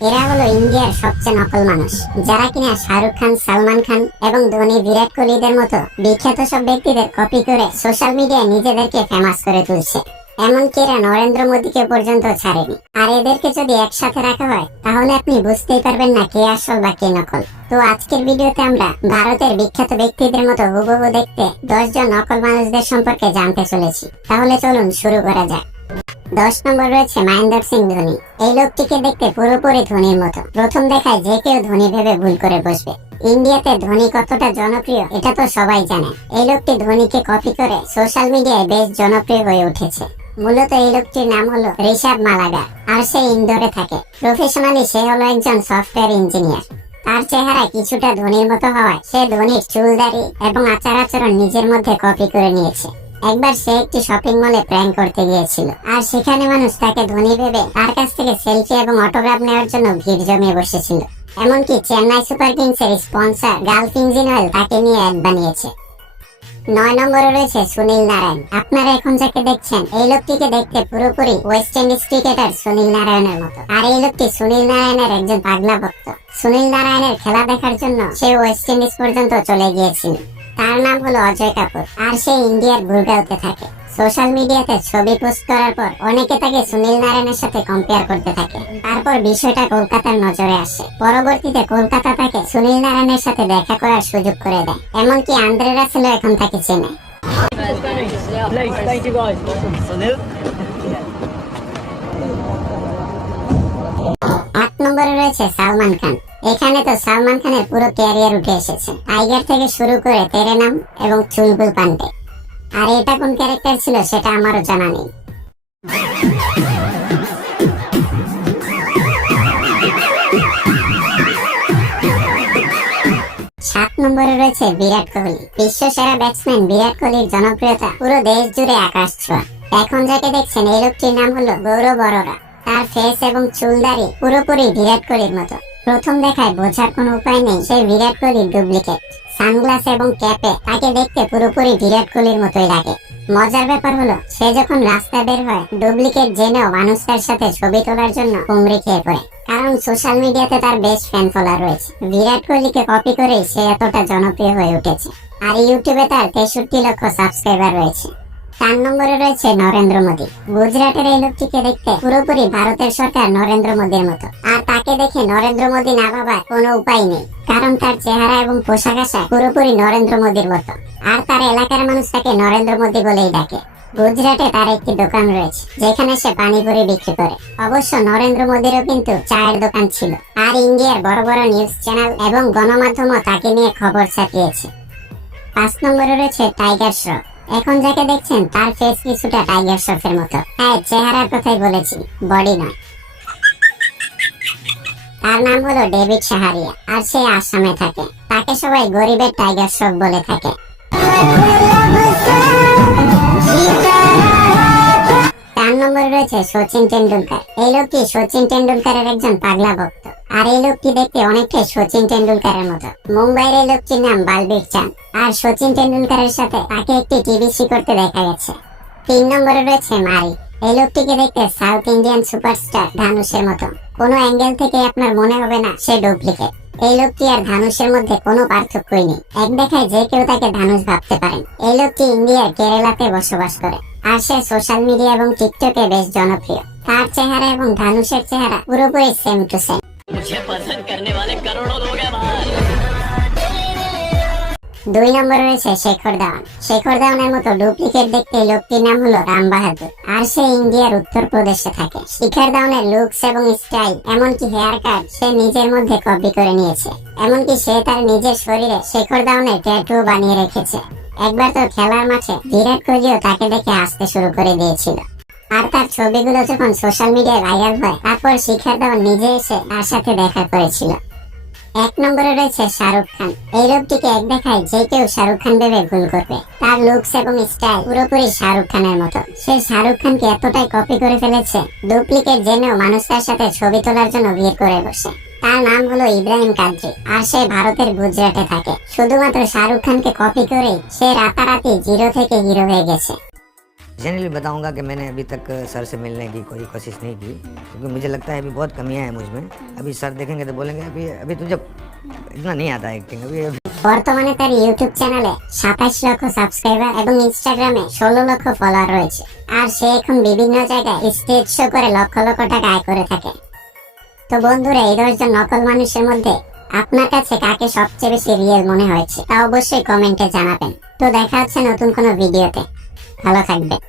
এরা হলো ইন্ডিয়ার সবচেয়ে নকল মানুষ, যারা কিনা শাহরুখ খান, সালমান খান এবং ধোনি, বিরাট কোহলিদের মতো বিখ্যাত সব ব্যক্তিদের কপি করে সোশ্যাল মিডিয়ায় নিজেদেরকে ফেমাস করে তুলছে। এমনকি এরা নরেন্দ্র মোদীকে পর্যন্ত ছাড়েনি। আর এদেরকে যদি একসাথে রাখা হয় তাহলে আপনি বুঝতেই পারবেন না কে আসল বা কে নকল। তো আজকের ভিডিওতে আমরা ভারতের বিখ্যাত ব্যক্তিদের মতো হুবহু দেখতে 10 জন নকল মানুষদের সম্পর্কে জানতে চলেছি। তাহলে চলুন শুরু করা যাক। 10 নম্বর রয়েছে মহেন্দ্র সিং ধোনি। এই লোকটিকে দেখতে পুরোপুরি ধোনির মতো। প্রথম দেখায় যে কেউ ধোনি ভেবে ভুল করে বসবে। ইন্ডিয়াতে ধোনি কতটা জনপ্রিয় এটা তো সবাই জানে। এই লোকটি ধোনিকে কপি করে সোশ্যাল মিডিয়ায় বেশ জনপ্রিয় হয়ে উঠেছে। মূলত এই লোকটির নাম হলো ঋষভ মালাগার, আর সে ইন্দোরে থাকে। প্রফেশনালি সে হলো একজন সফটওয়্যার ইঞ্জিনিয়ার। তার চেহারা কিছুটা ধোনির মতো হওয়ায় সে ধোনির চুল, দাড়ি এবং আচার আচরণ নিজের মধ্যে কপি করে নিয়েছে। একবার সে একটি শপিং মলে প্র্যাঙ্ক করতে গিয়েছিল, আর সেখানে মানুষ তাকে ধোনি ভেবে তার কাছ থেকে সেলফি এবং অটোগ্রাফ নেওয়ার জন্য ভিড় জমিয়ে বসেছিল। এমনকি চেন্নাই সুপার কিংস এর স্পন্সর গালফ ইঞ্জিন অয়েল তাকে নিয়ে অ্যাড বানিয়েছে। 9 নম্বরে রয়েছে সুনীল নারায়ণ। আপনারা এখন যাকে দেখছেন এই লোকটিকে দেখতে পুরোপুরি ওয়েস্ট ইন্ডিজ ক্রিকেটার সুনীল নারায়ণের মতো। আর এই লোকটি সুনীল নারায়ণের একজন পাগলা ভক্ত। সুনীল নারায়ণের খেলা দেখার জন্য সে ওয়েস্ট ইন্ডিজ পর্যন্ত চলে গিয়েছিল। তার নাম হলো অজয় কাপুর, আর সে ইন্ডিয়ার গুরগাঁওতে থাকে। সোশ্যাল মিডিয়াতে ছবি পোস্ট করার পর অনেকে তাকে সুনীল নারায়ণের সাথে কম্পেয়ার করতে থাকে। তারপর বিষয়টা কলকাতার নজরে আসে। পরবর্তীতে কলকাতা তাকে সুনীল নারায়ণের সাথে দেখা করার সুযোগ করে দেয়। এমনকি আন্দ্রে রাসেলও এখন তাকে চেনে। 8 নম্বরে রয়েছে সালমান খান। এখানে তো সালমান খানের পুরো ক্যারিয়ার উঠে এসেছে, টাইগার থেকে শুরু করে তেরে নাম এবং চুলবুল পান্ডে। আর এটা কোন ক্যারেক্টার ছিল সেটা আমারও জানা নেই। 7 নম্বরে রয়েছে বিরাট কোহলি। বিশ্ব সেরা ব্যাটসম্যান বিরাট কোহলির জনপ্রিয়তা পুরো দেশ জুড়ে আকাশ ছোঁয়া। এখন যাকে দেখছেন এই লোকটির নাম হলো গৌরব অরোরা। তার ফেস এবং চুল, দাড়ি পুরোপুরি বিরাট কোহলির মতো। প্রথম দেখায় বোঝার কোনো উপায় নেই সে বিরাট কোহলির ডুপ্লিকেট। সানগ্লাস এবং ক্যাপে তাকে দেখতে পুরোপুরি বিরাট কোহলির মতোই লাগে। মজার ব্যাপার হলো সে যখন রাস্তায় বের হয় ডুপ্লিকেট জেনেও মানুষ তার সাথে ছবি তোলার জন্য হুমড়ি খেয়ে পড়ে, কারণ সোশ্যাল মিডিয়াতে তার বেশ ফ্যান ফলোয়ার রয়েছে। বিরাট কোহলিকে কপি করেই সে এতটা জনপ্রিয় হয়ে উঠেছে। আর ইউটিউবে তার 63 লক্ষ সাবস্ক্রাইবার রয়েছে। 4 নম্বরে রয়েছে নরেন্দ্র মোদী। গুজরাটের এই লোকটিকে দেখতে পুরোপুরি ভারতের সরকার নরেন্দ্র মোদীর মতো। আর তাকে দেখে নরেন্দ্র মোদী না ভাবার কোনো উপায় নেই, কারণ তার চেহারা এবং পোশাক আশাক পুরোপুরি নরেন্দ্র মোদীর মতো। আর তার এলাকার মানুষ তাকে নরেন্দ্র মোদী বলেই ডাকে। গুজরাটে তার একটি দোকান রয়েছে যেখানে সে পানিপুরি বিক্রি করে। অবশ্য নরেন্দ্র মোদীরও কিন্তু চায়ের দোকান ছিল। আর ইন্ডিয়ার বড় বড় নিউজ চ্যানেল এবং গণমাধ্যমও তাকে নিয়ে খবর ছাপিয়েছে। 5 নম্বরে রয়েছে টাইগার শ্রফ। এখন যাকে দেখছেন তার ফেস কিছুটা টাইগার শ্রফের মতো। হ্যাঁ, চেহারার কথাই বলেছি, বডি নয়। তার নাম হলো ডেভিড সাহারিয়া, আর সে আসামে থাকে। তাকে সবাই গরিবের টাইগার শ্রফ বলে থাকে। 4 নম্বরে রয়েছে সচিন টেন্ডুলকার। এই লোকটি সচিন টেন্ডুলকারের একজন পাগলা ভক্ত। আর এই লোকটি দেখতে অনেকটাই সচিন টেন্ডুলকারের মতো। মুম্বাইয়ের এই লোকটির নাম বালবীর চাঁদ, আর সচিন টেন্ডুলকারের সাথে তাকে একটি টিভিসি করতে দেখা গেছে। 3 নম্বরে রয়েছে মারি। এই লোকটিকে দেখতে সাউথ ইন্ডিয়ান সুপারস্টার ধানুষের মতো। কোনো অ্যাঙ্গেল থেকে আপনার মনে হবে না সে ডুপ্লিকেট। এই লোকটি আর ধানুষের মধ্যে কোনো পার্থক্যই নেই। এক দেখায় যে কেউ তাকে ধানুষ ভাবতে পারেন। এই লোকটি ইন্ডিয়ার কেরালাতে বসবাস করে, আর সে সোশ্যাল মিডিয়া এবং টিকটকে বেশ জনপ্রিয়। তার চেহারা এবং ধানুষের চেহারা পুরোপুরি সেম টু সেম। 2 নম্বরে রয়েছে শেখর ধাওয়ান। শেখর ধাওয়ানের মতো ডুপ্লিকেট দেখতে লোকটির নাম হলো রাম বাহাদুর, আর সে ইন্ডিয়ার উত্তরপ্রদেশে থাকে। শেখর ধাওয়ানের লুকস এবং স্টাইল, এমনকি হেয়ার কাট সে নিজের মধ্যে কপি করে নিয়েছে। এমনকি সে তার নিজের শরীরে শেখর ধাওয়ানের ট্যাটু বানিয়ে রেখেছে। একবার তো খেলার মাঠে বিরাট কোহলিও তাকে দেখে আসতে শুরু করে দিয়েছিল। আর তার ছবিগুলো যখন সোশ্যাল মিডিয়ায় ভাইরাল হয় তারপর শেখর ধাওয়ান নিজে এসে তার সাথে দেখা করেছিল। 1 নম্বরে রয়েছে শাহরুখ খান। এই লোকটিকে এক দেখায় যে কেউ শাহরুখ খান ভেবে ভুল করবে। তার লুকস এবং স্টাইল পুরোপুরি শাহরুখ খানের মতো। সে শাহরুখ খানকে এতটাই কপি করে ফেলেছে ডুপ্লিকেট জেনেও মানুষ তার সাথে ছবি তোলার জন্য ভিড় করে বসে। তার নাম হলো ইব্রাহিম কাদরি, আর সে ভারতের গুজরাটে থাকে। শুধুমাত্র শাহরুখ খানকে কপি করেই সে রাতারাতি জিরো থেকে হিরো হয়ে গেছে। जनरली बताऊंगा कि मैंने अभी तक सर से मिलने की कोई कोशिश नहीं की, क्योंकि मुझे लगता है अभी बहुत कमियां हैं मुझ में। अभी सर देखेंगे तो बोलेंगे अभी अभी तुझे इतना नहीं आता एक्टिंग अभी। বর্তমানে তার ইউটিউব চ্যানেলে 27 লক্ষ সাবস্ক্রাইবার এবং ইনস্টাগ্রামে 16 লক্ষ ফলোয়ার রয়েছে। আর সে এখন বিভিন্ন জায়গায় স্টেজ শো করে লক্ষ লক্ষ টাকা আয় করে থাকে। তো বন্ধুরা, এই 10 জন নকল মানুষের মধ্যে আপনার কাছে কাকে সবচেয়ে বেশি রিয়েল মনে হয়েছে তা অবশ্যই কমেন্টে জানাবেন। তো দেখা হচ্ছে নতুন কোনো ভিডিওতে। ভালো থাকবেন।